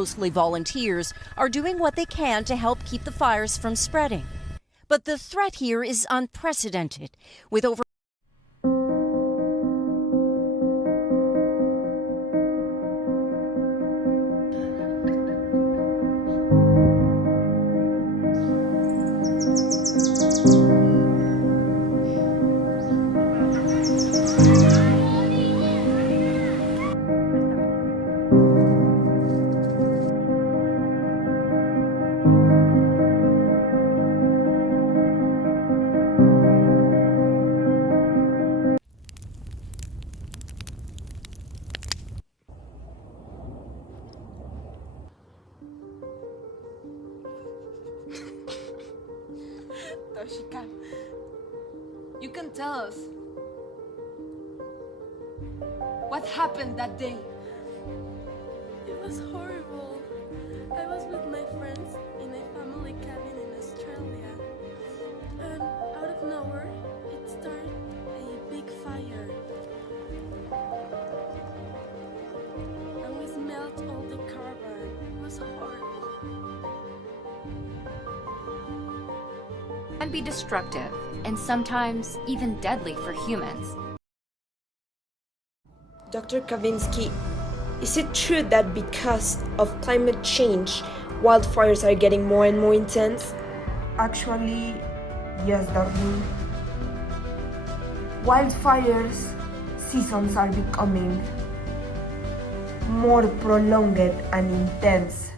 Mostly volunteers are doing what they can to help keep the fires from spreading. But the threat here is unprecedented, with over Toshika, you can tell us what happened that day. It was horrible. I was with my friends in a family cabin in Australia, and out of nowhere, it started a big fire. And we smelled all the carbon. It was horrible. Can be destructive and sometimes even deadly for humans. Dr. Kavinsky, is it true that because of climate change, wildfires are getting more and more intense? Actually, yes, darling. Wildfires seasons are becoming more prolonged and intense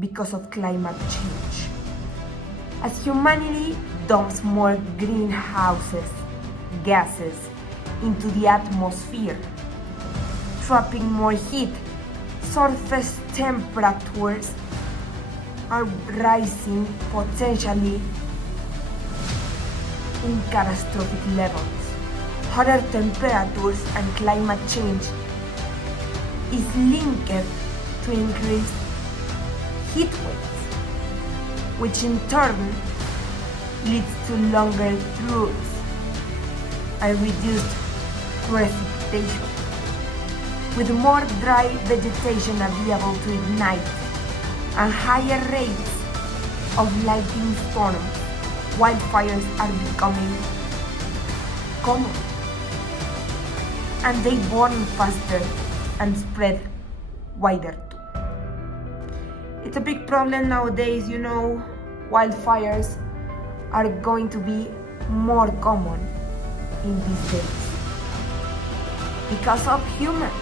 because of climate change. As humanity dumps more greenhouse gases into the atmosphere, trapping more heat, surface temperatures are rising potentially in catastrophic levels. Hotter temperatures and climate change is linked to increased heat waves, which in turn leads to longer droughts and reduced precipitation. With more dry vegetation available to ignite and higher rates of lightning storms, wildfires are becoming common. And they burn faster and spread wider too. It's a big problem nowadays, you know. Wildfires are going to be more common in these days because of humans.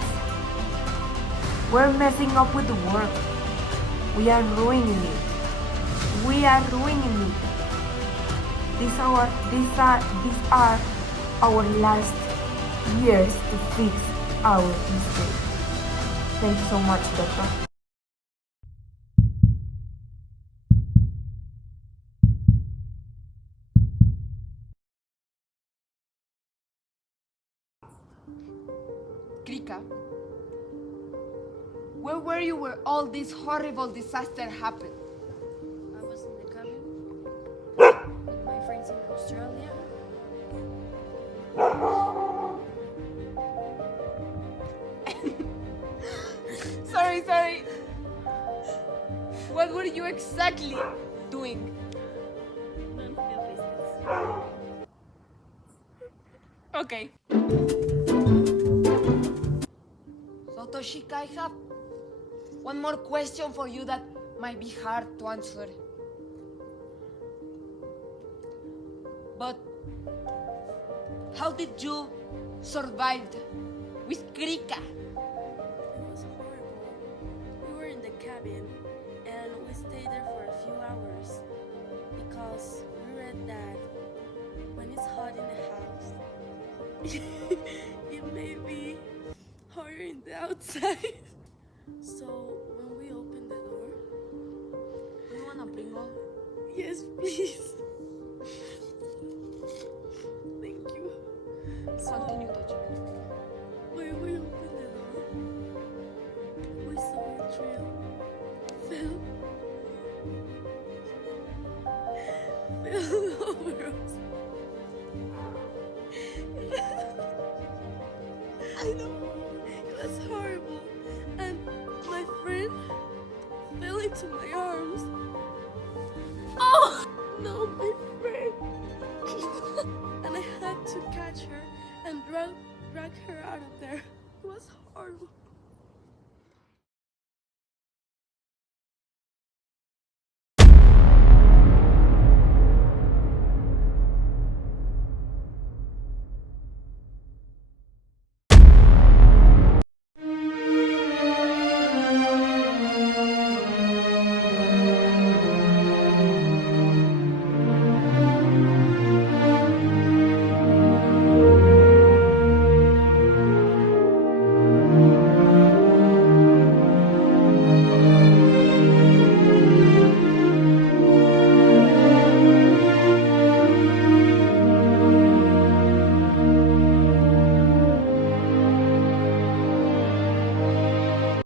We're messing up with the world. We are ruining it. We are ruining it. These are our last years to fix our mistake. Thank you so much, Doctor. Krika, where were you where all this horrible disaster happened? I was in the cabin with my friends in Australia. Sorry. What were you exactly doing? None of your business. Okay. So Toshika, I have one more question for you that might be hard to answer. But how did you survive with Krika? It was horrible. We were in the cabin and we stayed there for a few hours because we read that when it's hot in the house, it may be hotter in the outside. So when we opened the door, Do you wanna bring on? yes, please. Thank you. So Continue, Toshika. when we opened the door, we saw a trail fell over us. I know, it was horrible. And my friend into my arms. Oh no, my friend! And I had to catch her and drag her out of there. It was horrible.